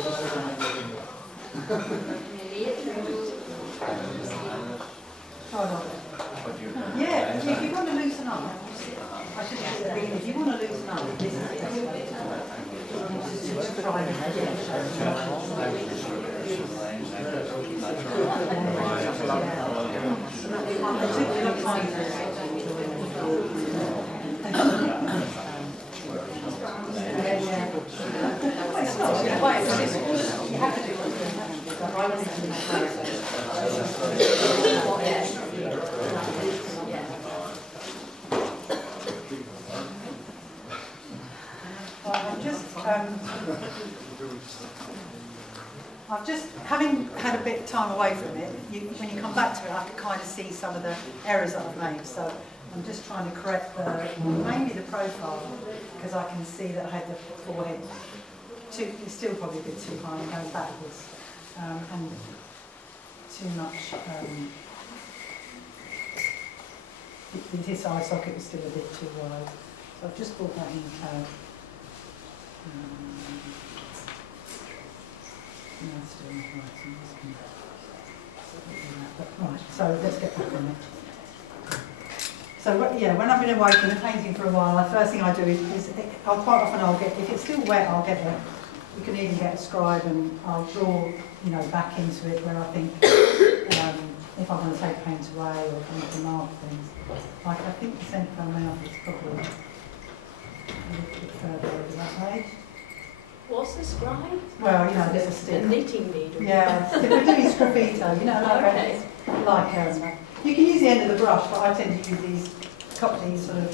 Yeah, if you want to loosen up, I should have said, if you want to loosen up, this is the best way to try and I've just, having had a bit of time away from it, when you come back to it, I can kind of see some of the errors that I've made. So I'm just trying to correct mainly the profile, because I can see that I had the forehead it's still probably a bit too high and going backwards, and too much. This eye socket was still a bit too wide, so I've just brought that in CAD. Right, so let's get back on it. So yeah, when I've been away from the painting for a while, the first thing I do is quite often I'll get, if it's still wet, I'll get you can even get a scribe and I'll draw, back into it where I think if I want to take paint away or if I want to mark things. Like I think the centre of my mouth is probably a little bit further over that way. What's a scribe? Well, there's a stick. A knitting needle. Yeah, if we're doing sgraffito, okay. You can use the end of the brush, but I tend to use these sort of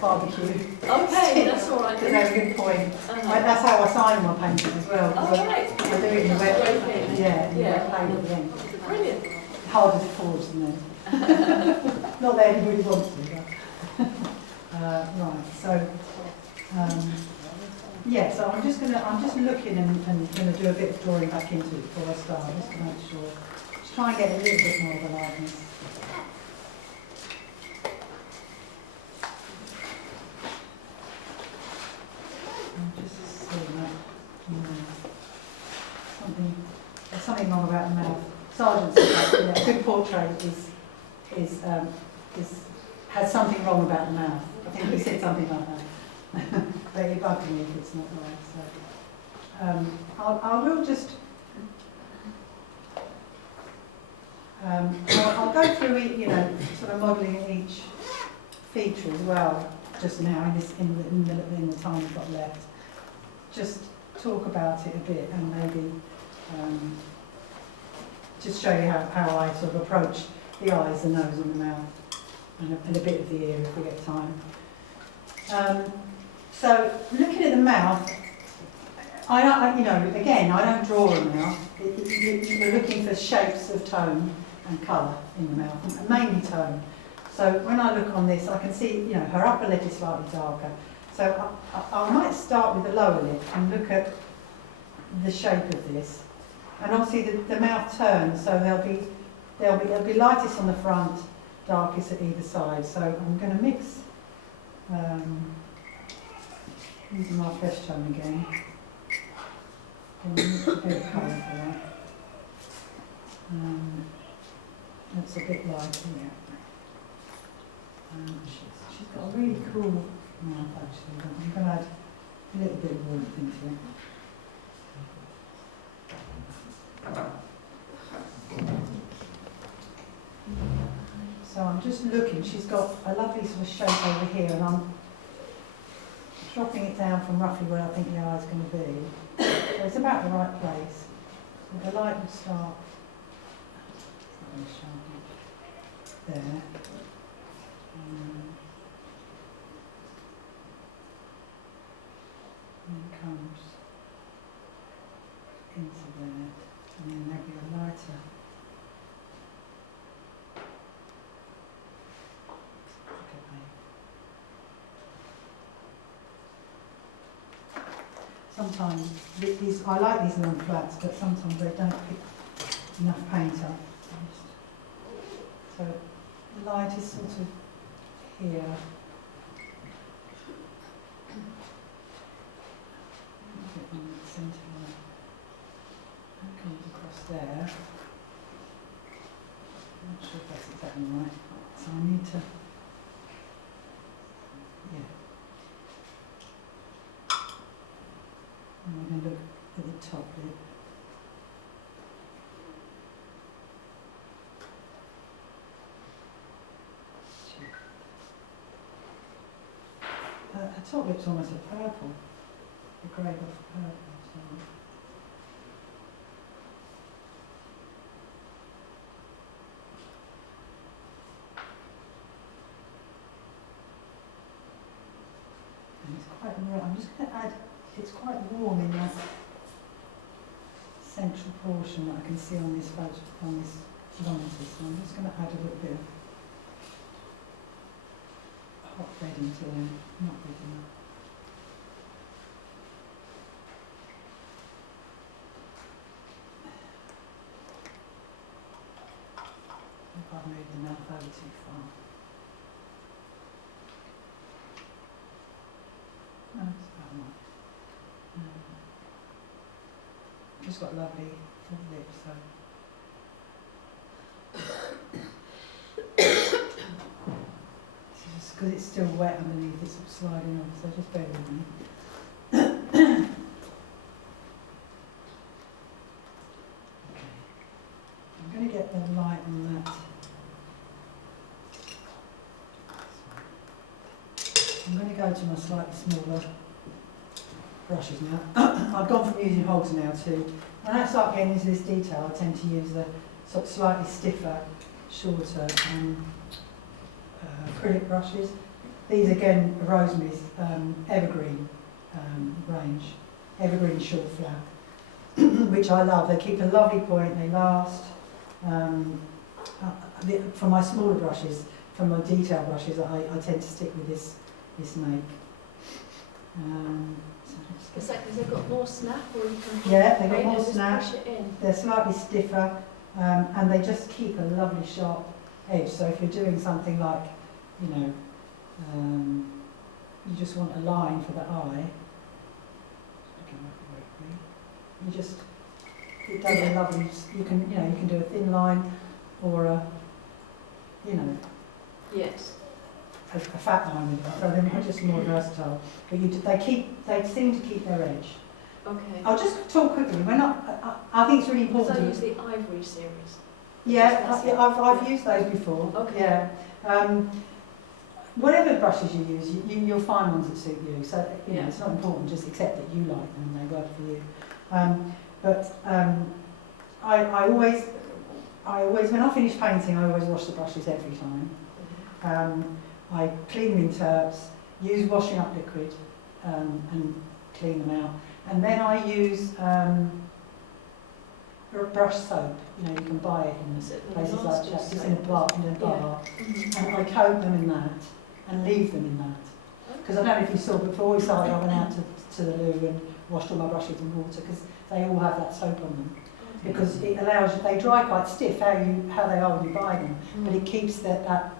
barbecue Okay, sticks. that's all right. That's a very good point. That's how I sign my paintings as well. Oh, right. I do it in the wet paint. Yeah, in the wet paint with them. Brilliant. Harder to forge than them. Not that anybody wants to, but right. So. Yeah, so I'm just looking and going to do a bit of drawing back into it before I start, just to make sure. Just try and get a little bit more of a lightness. I'm just seeing that. There's something wrong about the mouth. Sergeant said a good portrait has something wrong about the mouth. I think he said something like that. But it bugged me if it's not right. So I will just I'll go through it, sort of modelling each feature as well. Just now in the time we've got left, just talk about it a bit and maybe just show you how I sort of approach the eyes, the nose, and the mouth, and a bit of the ear if we get time. So, looking at the mouth, again, I don't draw a mouth. You're looking for shapes of tone and colour in the mouth, and mainly tone. So when I look on this, I can see, her upper lip is slightly darker. So I might start with the lower lip and look at the shape of this. And obviously the mouth turns, so there'll be lightest on the front, darkest at either side. So I'm going to mix. Using my fresh tone again. And mix a bit of colour for that. That's a bit lighter, yeah. She's got a really cool mouth actually. I'm going to add a little bit of warmth into it. So I'm just looking, she's got a lovely sort of shape over here, and I'm dropping it down from roughly where I think the eye's going to be. So it's about the right place. So the light would start there. And it comes into there, and then there'll be a lighter. Sometimes I like these long flats, but sometimes they don't pick enough paint up. So the light is sort of here. A bit on the centre line. there. I'm not sure if that's exactly right. So I need to, yeah. And we're going to look at the top lip. Her top lip's almost a purple, a grey off purple. So. And it's quite warm. I'm just going to add, it's quite warm in that central portion that I can see on this photo, on this monitor. So I'm just going to add a little bit of hot red into there, not red enough. I've moved the mouth over too far. No, it's about right. Just got lovely full lips, so. Just because it's still wet underneath, it's sliding on, so just bear with me. Okay. I'm going to get the light on that. I'm going to go to my slightly smaller brushes now. I've gone from using hogs now to, when I start getting into this detail, I tend to use the sort of slightly stiffer, shorter acrylic brushes. These again are Rosemary's evergreen range, evergreen short flat, which I love. They keep a lovely point, they last. For my smaller brushes, for my detail brushes, I tend to stick with this make. Is that because they've got more snap, or you can yeah, they've got right, more and just snap. push it in? They're slightly stiffer, and they just keep a lovely sharp edge. So if you're doing something like, you know, you just want a line for the eye, you just, it does a lovely, you can do a thin line or a, you know, Yes. a fat line with it. So they're just more versatile. But they seem to keep their edge. Okay. I'll just talk quickly. I think it's really Because important. I use the Ivory series. Yeah, I've used those before. Okay. Yeah. Whatever brushes you use, you'll find ones that suit you. So you know, it's not important, just accept that you like them and they work for you. I always, when I finish painting, I always wash the brushes every time. I clean them in terps, use washing up liquid, and clean them out. And then I use brush soap. You know, you can buy it in places like that, just in a bar. Mm-hmm. And I coat them in that and leave them in that. Because I don't know if you saw, before we started, I went out to the loo and washed all my brushes in water because they all have that soap on them. Because it allows you, they dry quite stiff how they are when you buy them, but it keeps that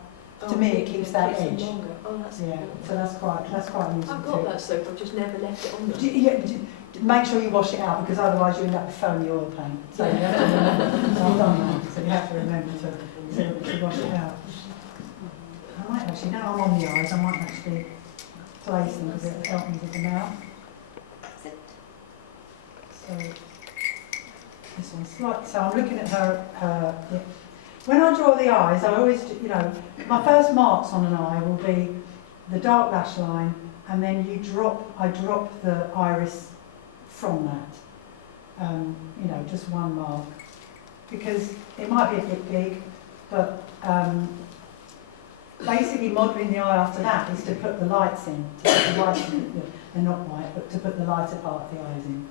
to me it keeps that edge. Longer. Oh, that's yeah, good. so that's quite useful. I've got that soap, I've just never left it on them. Make sure you wash it out because otherwise you end up with foamy oil paint. So you have to remember. I've done that, so you have to remember to wash it out. I might actually, now I'm on the eyes, I might actually place them because it'll help me with the mouth. So this one's slight. So I'm looking at her. Yeah. When I draw the eyes, I always, my first marks on an eye will be the dark lash line, and then I drop the iris from that. Just one mark, because it might be a bit big, but basically modelling the eye after that is to put the lights in, to put the lights in, they're not white, but to put the lighter part of the eyes in,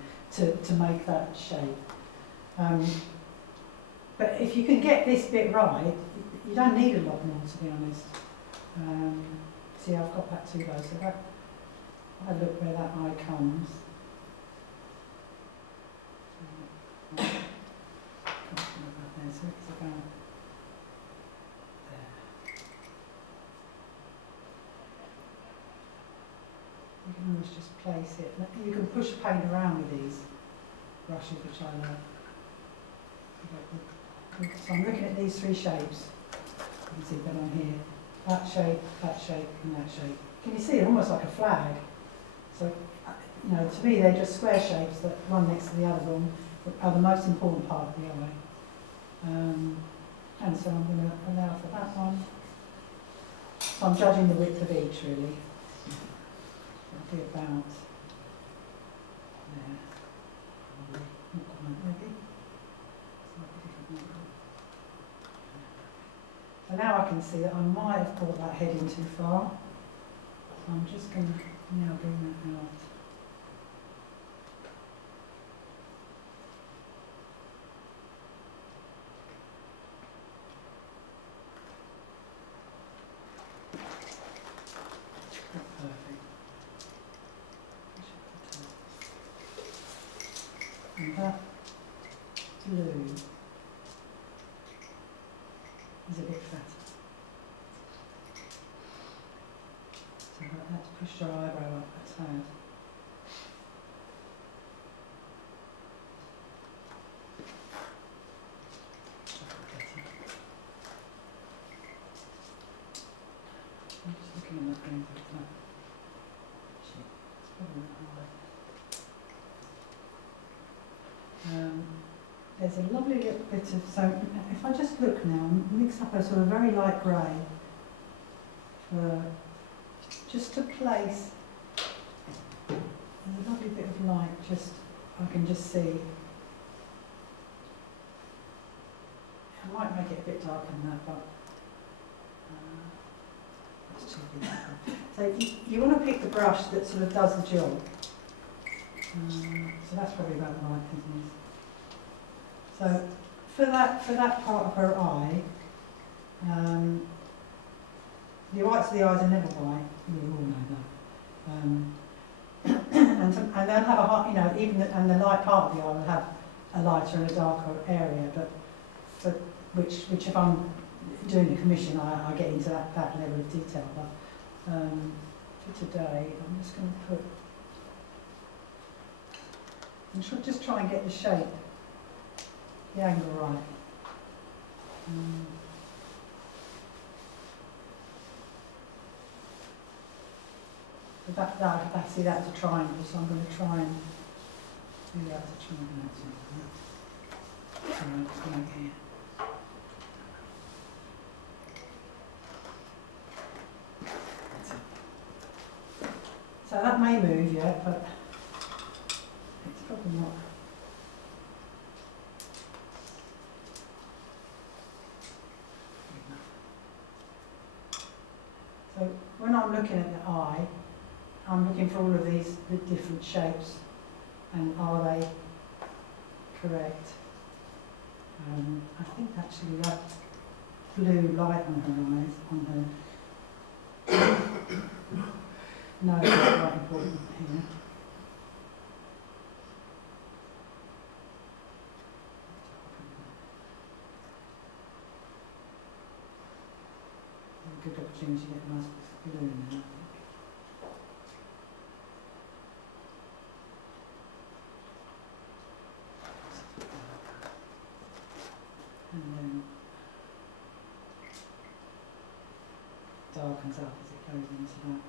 to make that shape. But if you can get this bit right, you don't need a lot more, to be honest. See, I've got that too low, so that, I look where that eye comes. So it's about there. You can always just place it. You can push paint around with these brushes, which I love. So I'm looking at these three shapes. You can see them on here. That shape, and that shape. Can you see? They're almost like a flag. So, you know, to me they're just square shapes that one next to the other one are the most important part of the eye. And so I'm going to allow for that one. So I'm judging the width of each really. It'll be about there. Not quite maybe. Slightly different angle. So now I can see that I might have brought that head in too far. So I'm just going to now bring that out. That's perfect. And that blue is a bit fatter. So let's push your eyebrow up a tad. I'm just looking at that angle of that. Actually, it's probably not right. There's a lovely little bit of, so if I just look now, mix up a sort of very light grey for just to place, there's a lovely bit of light, just, I can just see. I might make it a bit darker than that, but that's too big. So you want to pick the brush that sort of does the job. So that's probably about the right thickness. So for that part of her eye, the whites of the eyes are never white. You all know that. And they'll have a, you know, even and the light part of the eye will have a lighter and a darker area. But for which if I'm doing a commission, I get into that level of detail. But for today, I'm just going to put. I should just try and get the shape, the angle right. So see that's a triangle, so I'm going to try and do that as a triangle. So right here. That's it. So that may move yet, but it's probably not. So when I'm looking at the eye, I'm looking for all of these the different shapes, and are they correct? I think actually that blue light on her eyes, on her nose is quite important here. A good opportunity to get a nice blue in there, I think. And then darkens up as it goes into that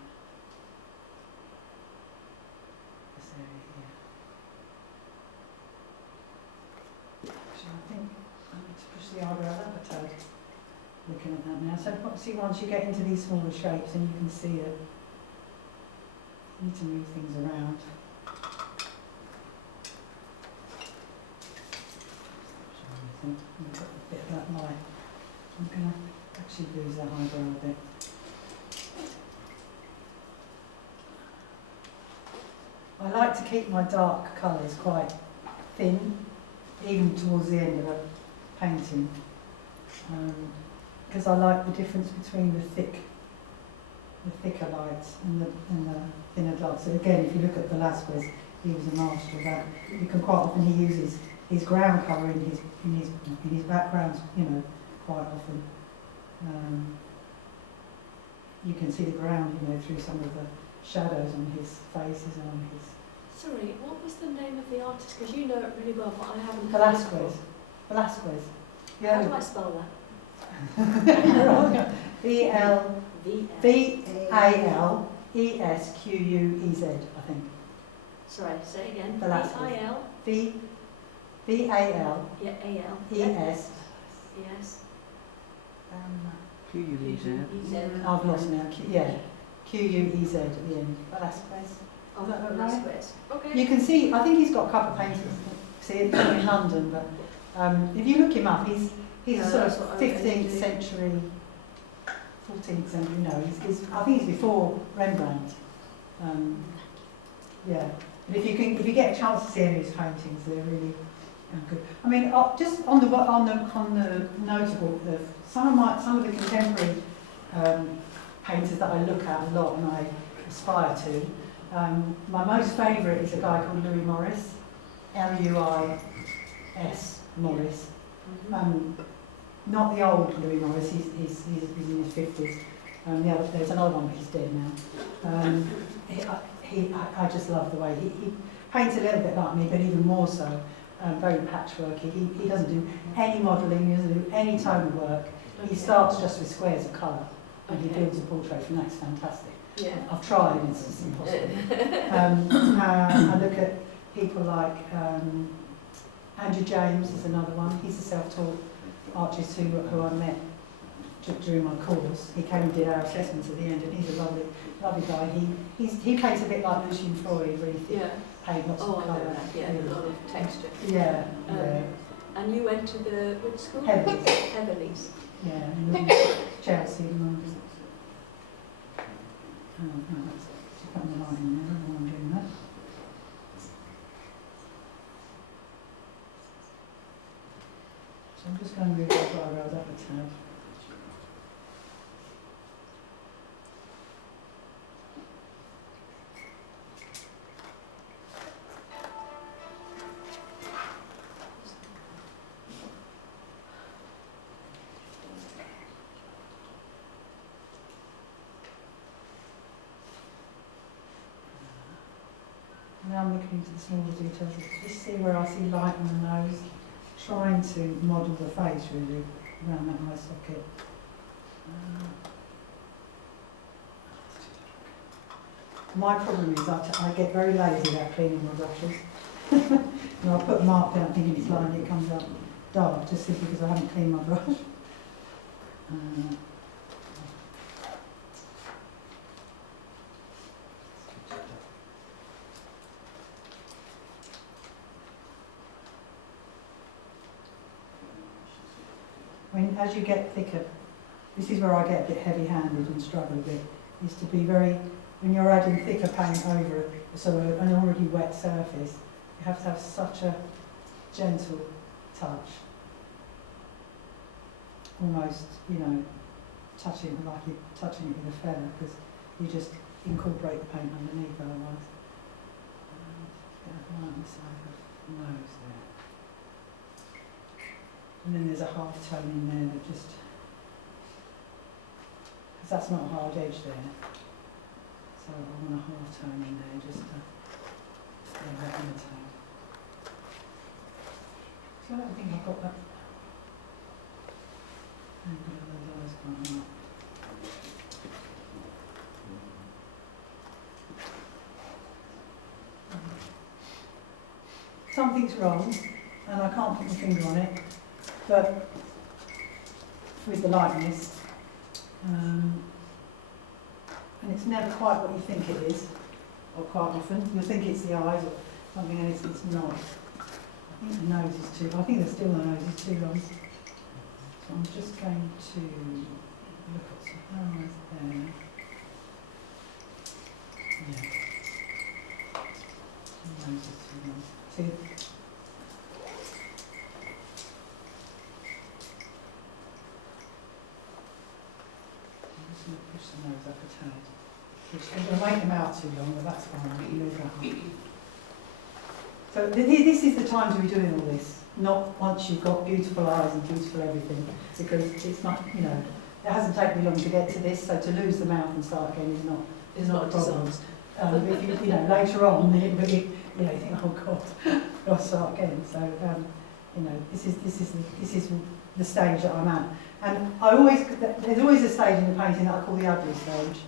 this area here. Actually, I think I need to push the eyebrow up a tad. Looking at that now. So see, once you get into these smaller shapes, and you can see it, you need to move things around. I've got a bit of that light. I'm going to actually lose that eyebrow a bit. I like to keep my dark colours quite thin, even towards the end of a painting, because I like the difference between the thicker lights and the thinner darks. So again, if you look at Velasquez, he was a master of that. You can quite often he uses his ground colour in his backgrounds, you know, quite often. You can see the ground, you know, through some of the shadows on his faces and on his. Sorry, what was the name of the artist? Because you know it really well, but I haven't. Velasquez. Velasquez. How do I spell that? V-A-L-E-S-Q-U-E-Z, I think. Sorry, say it again. Velasquez. V-I-L? V-A-L. Yeah, A-L. E-S. Yes. Q-U-E-Z. I've lost now. Yeah. Q-U-E-Z at the end. Velasquez. Oh, Is that right? Velasquez. Okay. You can see, I think he's got a couple of paintings. See it in London, but if you look him up, he's Yeah, a sort that's of what I was 15th going to do. century, 14th century. No, I think he's before Rembrandt. Yeah. But if you get a chance to see any of his paintings, they're really good. I mean, just on the notable, some of the contemporary painters that I look at a lot and I aspire to. My most favourite is a guy called Louis Morris, L-U-I-S Morris. Not the old Louis Morris. He's in his 50s. There's another one, but he's dead now. I just love the way he paints a little bit like me, but even more so. Very patchworky. He doesn't do any modelling. He doesn't do any tone work. He starts just with squares of colour, and he builds a portrait, and that's fantastic. Yeah. I've tried, it's just impossible. I look at people like Andrew James is another one. He's a self-taught artist who I met during my course. He came and did our assessments at the end, and he's a lovely guy. He paints a bit like Lucien Freud, really thick, Yeah. paint lots Oh, of I know colour. that. Yeah, a lot of texture. Yeah, And you went to which school? Heatherley's. Heatherley's. Yeah, in Chelsea in London. Oh, no, that's put the line in there. I don't know why I'm doing that. So I'm just going to move that railroad up a tab. Now I'm looking into the smaller details. Just see where I see light on the nose. Trying to model the face really around that eye socket. My problem is I get very lazy about cleaning my brushes. And I'll put a mark down thinking it's lined, it comes out dark just simply because I haven't cleaned my brush. As you get thicker, this is where I get a bit heavy-handed and struggle a bit, is to be when you're adding thicker paint over an already wet surface, you have to have such a gentle touch. Almost, touching it like you're touching it with a feather, because you just incorporate the paint underneath otherwise. Get a line on the side of the nose there. And then there's a half tone in there that just, because that's not a hard edge there. So I want a half tone in there just to stay that in the tone. So I don't think I've got that. Angle of those eyes quite a lot. Something's wrong, and I can't put my finger on it. But with the lightness, and it's never quite what you think it is, or quite often. You'll think it's the eyes or something, and it's not. I think the nose is too, I think the nose is too long. So I'm just going to look at some eyes there. Yeah. The nose is too long. See, push the nose up a tad. I'm going to make them out too long, but that's fine. I can move that up. So this is the time to be doing all this, not once you've got beautiful eyes and beautiful everything, because it's not, it hasn't taken me long to get to this, so to lose the mouth and start again is not a problem. If you later on, you think, oh God, I'll start again. So You know, this is the stage that I'm at. And there's always a stage in the painting that I call the ugly stage,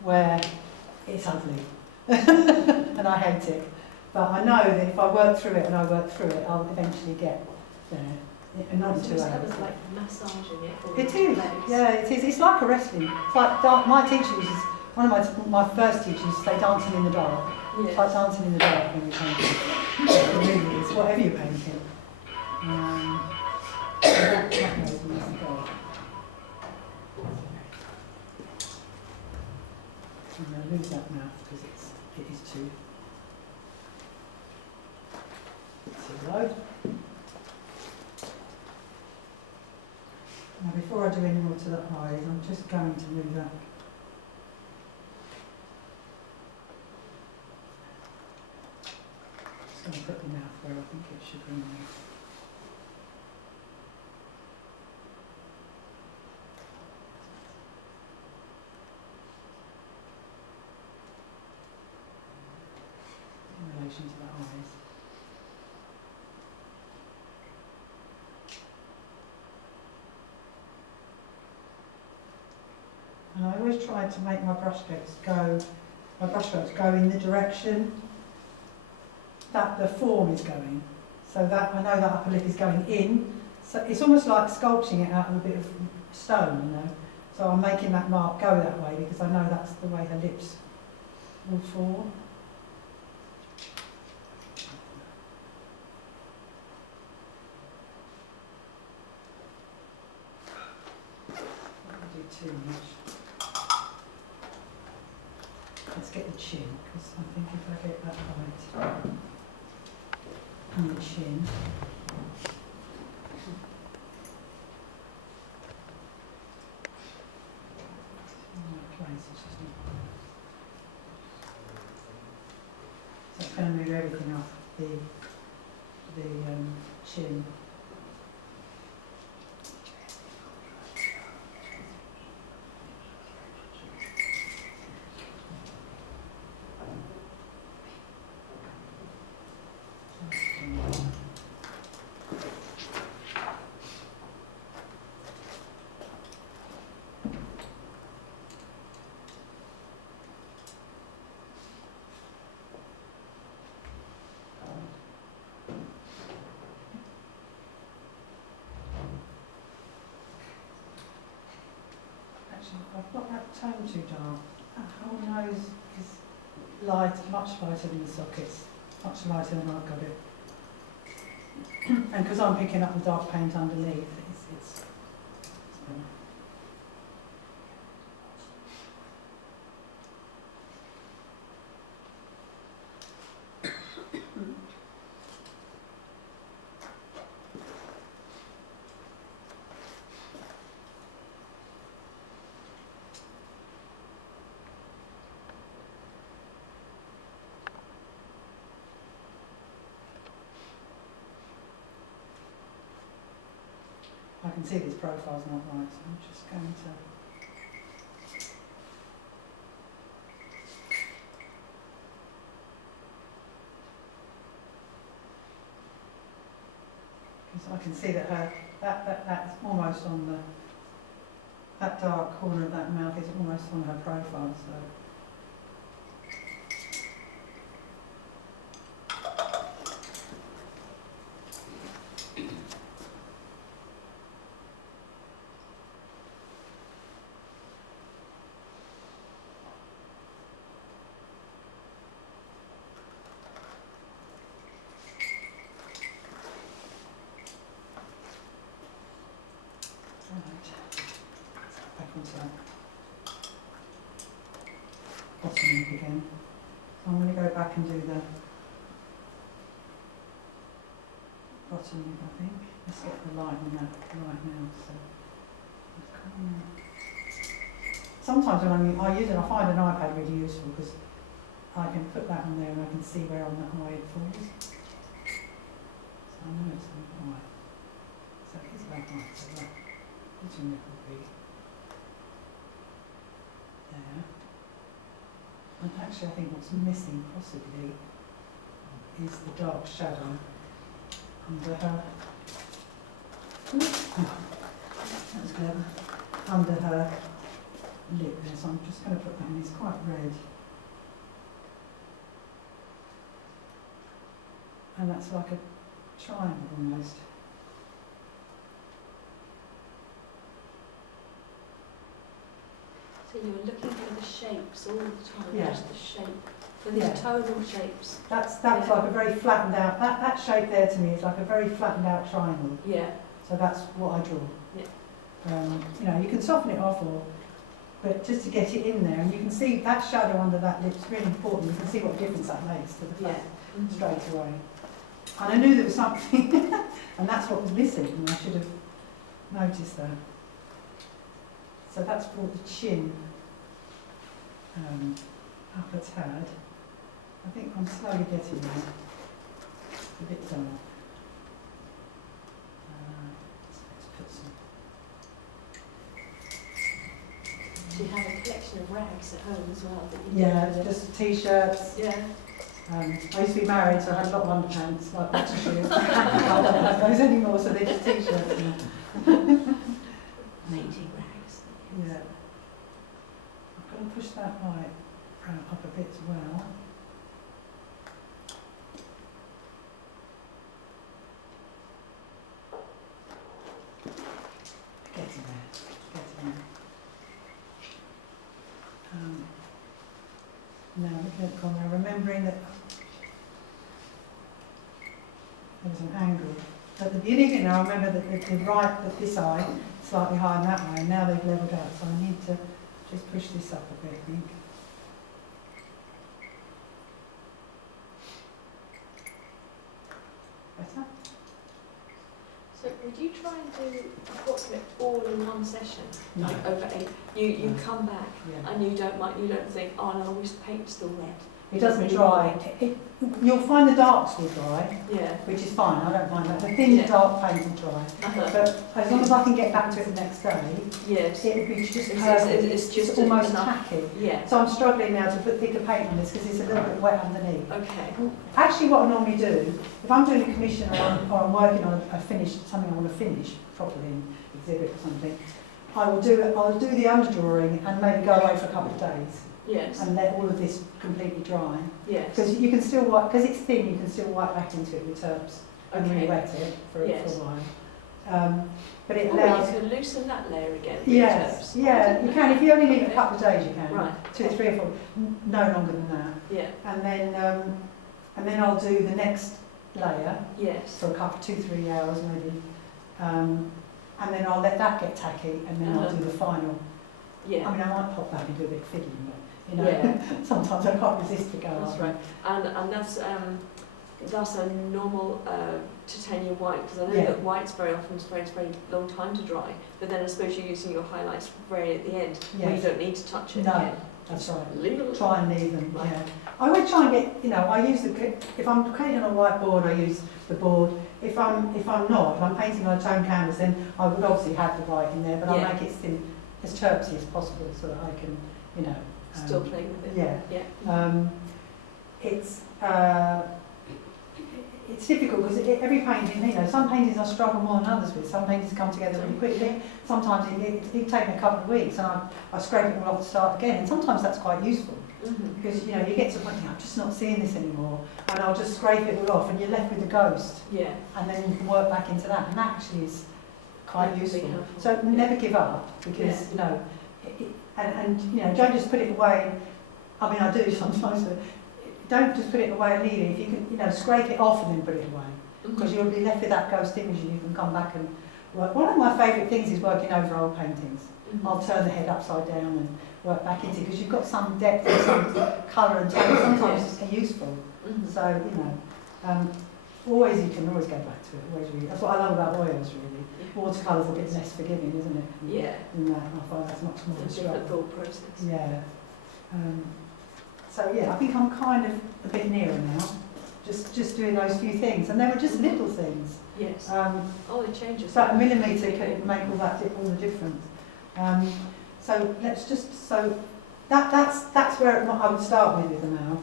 where it's ugly. And I hate it. But I know that if I work through it and I work through it, I'll eventually get there. And not in 2 It's hours. kind of like massaging it. For It the is, legs. yeah, it is. It's like a wrestling. It's like my teacher one of my first teachers used to say dancing in the dark. It's like Yeah. dancing in the dark when you're painting. It really is, whatever you're painting. That knows where to go. I'm going to lose that mouth because it is too low. Now before I do any more to the eyes, I'm just going to move that. Just going to put the mouth where I think it should be now. In relation to the eyes. And I always try to make my brushstrokes go in the direction that the form is going. So that I know that upper lip is going in. So it's almost like sculpting it out of a bit of stone, you know. So I'm making that mark go that way because I know that's the way her lips will fall. Don't do too much. Let's get the chin, because I think if I get that right on the chin, in that place, it's just not. So it's going to move everything up the chin. I've got that tone too dark. That whole nose is light, much lighter than the sockets, much lighter than I've got it. And because I'm picking up the dark paint underneath, it's better. I can see this profile's not right, so I'm just going to... Because I can see that that's almost on the... That dark corner of that mouth is almost on her profile, so... Back onto that bottom lip again. So I'm going to go back and do the bottom lip, I think. Let's get the light on that right now. So sometimes when I find an iPad really useful because I can put that on there and I can see where on that eye it falls. So I know it's not right. So it's about right. So that bottom lip will be there. And actually I think what's missing possibly is the dark shadow under her That's clever. Under her lip there, so I'm just going to put that in. It's quite red. And that's like a triangle almost. So you were looking for the shapes all the time, Yeah. just the shape, for the Yeah. tonal shapes. That's Yeah. like a very flattened out, that shape there to me is like a very flattened out triangle. Yeah. So that's what I draw. Yeah. You know, you can soften it off, but just to get it in there, and you can see that shadow under that lip's really important. You can see what difference that makes to the Yeah. face straight away. And I knew there was something, and that's what was missing, and I should have noticed that. So that's brought the chin up a tad. I think I'm slowly getting there. It's a bit dark. Let's put some. Do you have a collection of rags at home as well? That you Yeah, just t-shirts. Yeah. I used to be married, so I had a lot of underpants, like water shoes. I don't have those anymore, so they're just t-shirts now. Painting rags. Yeah. I'm going to push that light up a bit as well. Getting there. Now looking at the corner, remembering that there was an angle. At the beginning, I remember that that this eye slightly higher than that eye, and now they've levelled out, so I need to just push this up a bit, I think. Better? So would you try and do a portrait all in one session? No. Like over 8? You come back Yeah. and you don't think, oh no, I wish the paint's still red. It doesn't dry. You'll find the darks will dry, Yeah. which is fine, I don't mind that. The thin Yeah. dark paint will dry. But as long as I can get back to it the next day, Yes. it will be just It's- perfect. it's just It's almost enough. tacky. Yeah. So I'm struggling now to put thicker paint on this because it's a little bit wet underneath. Okay. Actually, what I normally do, if I'm doing a commission or I'm working on a finished, something I want to finish properly in exhibit or something, I'll do the underdrawing and maybe go away for a couple of days Yes. and let all of this completely dry. Yes. Because you can still wipe, because it's thin, you can still wipe back into it with turps and Okay. re-wet it for Yes. a while. But it Oh, allows. you can loosen that layer again. with Yes, turps. yeah, you can. If you only leave it a couple of days, you can. Right. 2 or 3 or 4, no longer than that. Yeah. And then I'll do the next layer Yes. for a couple, 2-3 hours maybe, and then I'll let that get tacky, and then I'll do the final. Yeah. I mean, I might pop that and do a bit of fiddling, but you know, Yeah. sometimes I can't resist to go. That's right. And that's a normal titanium white, because I know Yeah. that white's very often takes a very long time to dry, but then I suppose you're using your highlights very at the end, where you Yes. don't need to touch it No, again. that's right. Leave it Try and leave them. Right. Yeah. I would try and get, I use if I'm creating on a whiteboard, I use the board. If I'm painting on a tone canvas, then I would obviously have the white in there, but Yeah. I'll make it thin, as chirpsy as possible, so that I can, still playing with it. Yeah. Yeah. It's difficult because every painting, some paintings I struggle more than others with. Some paintings come together really quickly. Sometimes it takes me a couple of weeks, and I scrape it all off to start again. And sometimes that's quite useful because you get to the point, I'm just not seeing this anymore, and I'll just scrape it all off, and you're left with a ghost. Yeah. And then you can work back into that, and that actually is quite That can be useful. helpful. So never give up because don't just put it away. I mean, I do sometimes, but don't just put it away and leave it. If you can, scrape it off and then put it away, because you'll be left with that ghost image, and you can come back and work. One of my favourite things is working over old paintings. I'll turn the head upside down and work back into it, because you've got some depth and some colour and tone. Sometimes it's useful. So always you can always go back to it. Always really. That's what I love about oils, really. Watercolour's a bit less forgiving, isn't it? Yeah. And that, I find that's much more A different struggle. thought process. Yeah. I think I'm kind of a bit nearer now. Just doing those few things, and they were just little things. Yes. Oh, it changes. But a millimetre can make all the difference. So let's just that's where I would start with the mouth.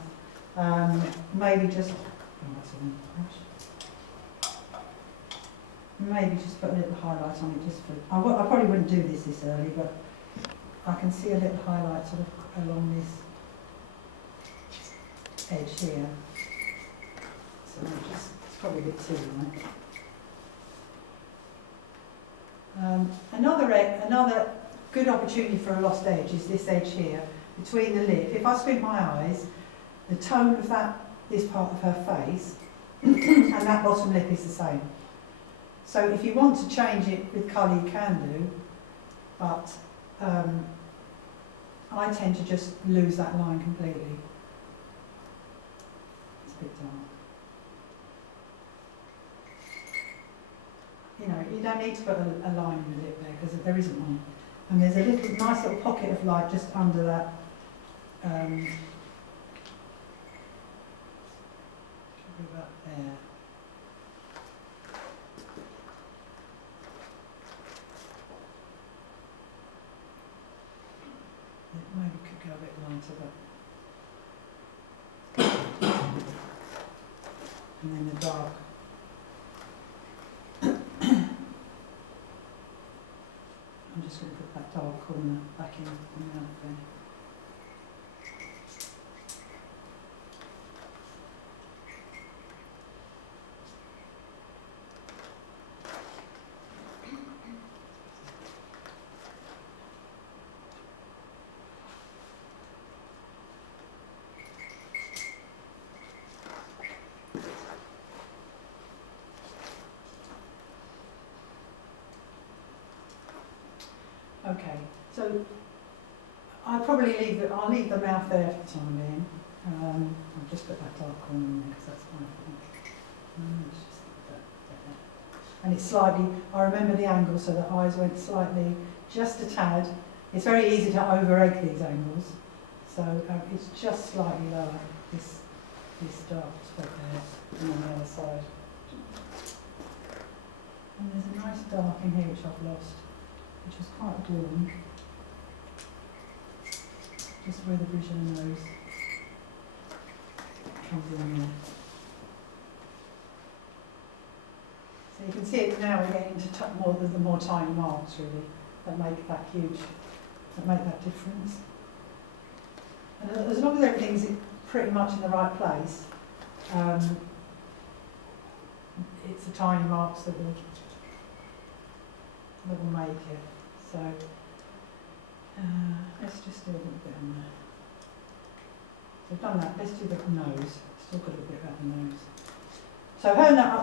Maybe just. Oh, that's a brush. maybe just put a little highlight on it just for, I probably wouldn't do this early, but I can see a little highlight sort of along this edge here. So it's probably a bit too light. Another good opportunity for a lost edge is this edge here, between the lip. If I squint my eyes, the tone of this part of her face and that bottom lip is the same. So if you want to change it with colour, you can do, but I tend to just lose that line completely. It's a bit dark. You know, you don't need to put a line in the lip there because there isn't one. And there's a nice little pocket of light just under that. Should be about there. It maybe could go a bit lighter, but and then the dark. I'm just going to put that dark corner back in the mouth there. Okay, so I'll leave the mouth there for the time being. I'll just put that dark corner in there because that's fine, I think. Let's just put that there. And it's slightly, I remember the angle so the eyes went slightly, just a tad. It's very easy to over-egg these angles. So it's just slightly lower, this dark spot there, and on the other side. And there's a nice dark in here which I've lost, which was quite warm, just where the bridge of the nose comes in there. So you can see it now, we're getting into the more tiny marks really, that make that difference. And as long as everything's pretty much in the right place, it's the tiny marks that will make it. So let's just do a little bit on there. So we've done that, let's do the nose. Still got a bit about the nose. So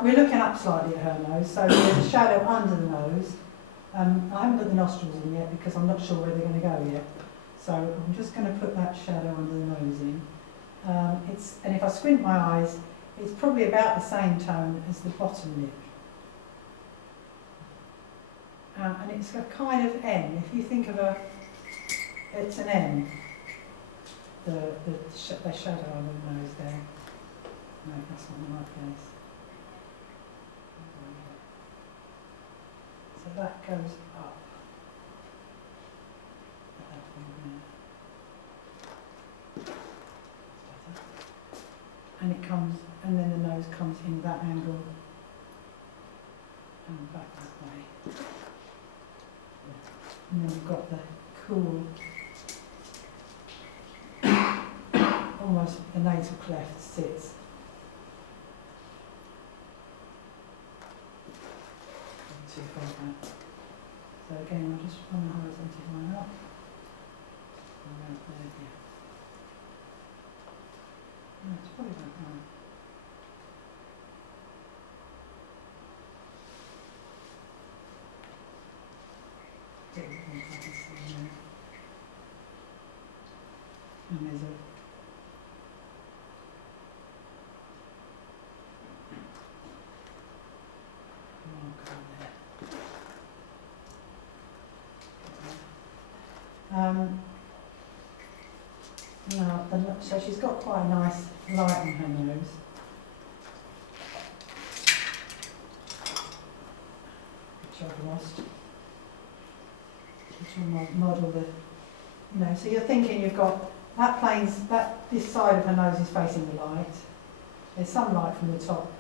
we're looking up slightly at her nose, so there's a shadow under the nose. I haven't put the nostrils in yet because I'm not sure where they're going to go yet. So I'm just going to put that shadow under the nose in. And if I squint my eyes, it's probably about the same tone as the bottom lip. And it's a kind of M. If you think of it's an M. The shadow on the nose there. No, that's not the right place. So that goes up. That one there. And it comes, and then the nose comes in that angle and back that way. And then we've got the cool, almost the nasal cleft sits. Not too far back. So again, I'll just run the horizontal line up. Around there, yeah. No, it's probably about right. And there's a marker there. Now, so she's got quite a nice light in her nose. Which I've lost. Which will model the, so you're thinking you've got this side of her nose is facing the light. There's some light from the top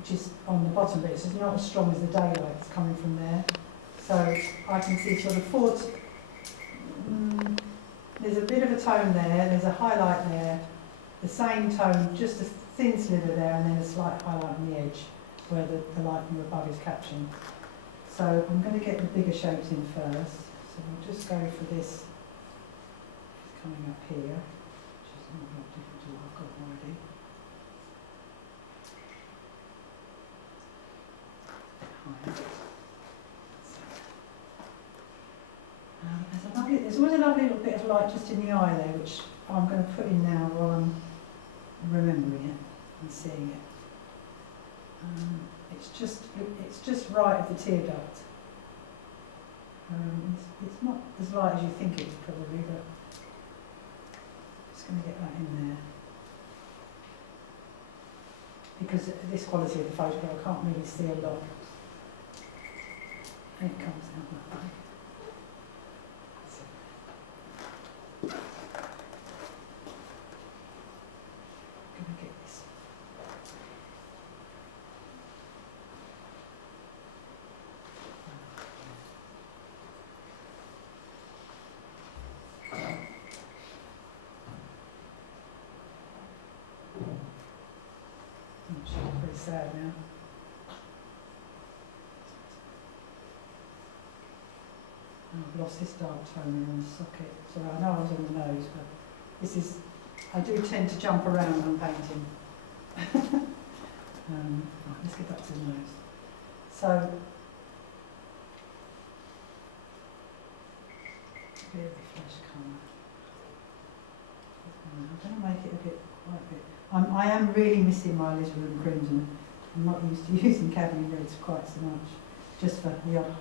which is on the bottom, but it's just not as strong as the daylight that's coming from there. So I can see sort of there's a bit of a tone there, there's a highlight there, the same tone, just a thin sliver there, and then a slight highlight on the edge where the light from above is catching. So I'm going to get the bigger shapes in first. So we'll just go for this coming up here, which is not a lot different to what I've got already. There's always a lovely little bit of light just in the eye there, which I'm going to put in now while I'm remembering it and seeing it. It's just right of the tear duct. It's not as light as you think it is probably, but just going to get that in there. Because at this quality of the photograph, I can't really see a lot. And it comes out that way. I'm going to get this. She's pretty sad now. I've lost this dark tone on the socket. Sorry, I know I was on the nose, but this is, I do tend to jump around when I'm painting. Right, let's get back to the nose. So, a bit of the flesh colour. I'm going to make it quite a bit. I am really missing my alizarin crimson. I'm not used to using cadmium reds quite so much, just for the odd,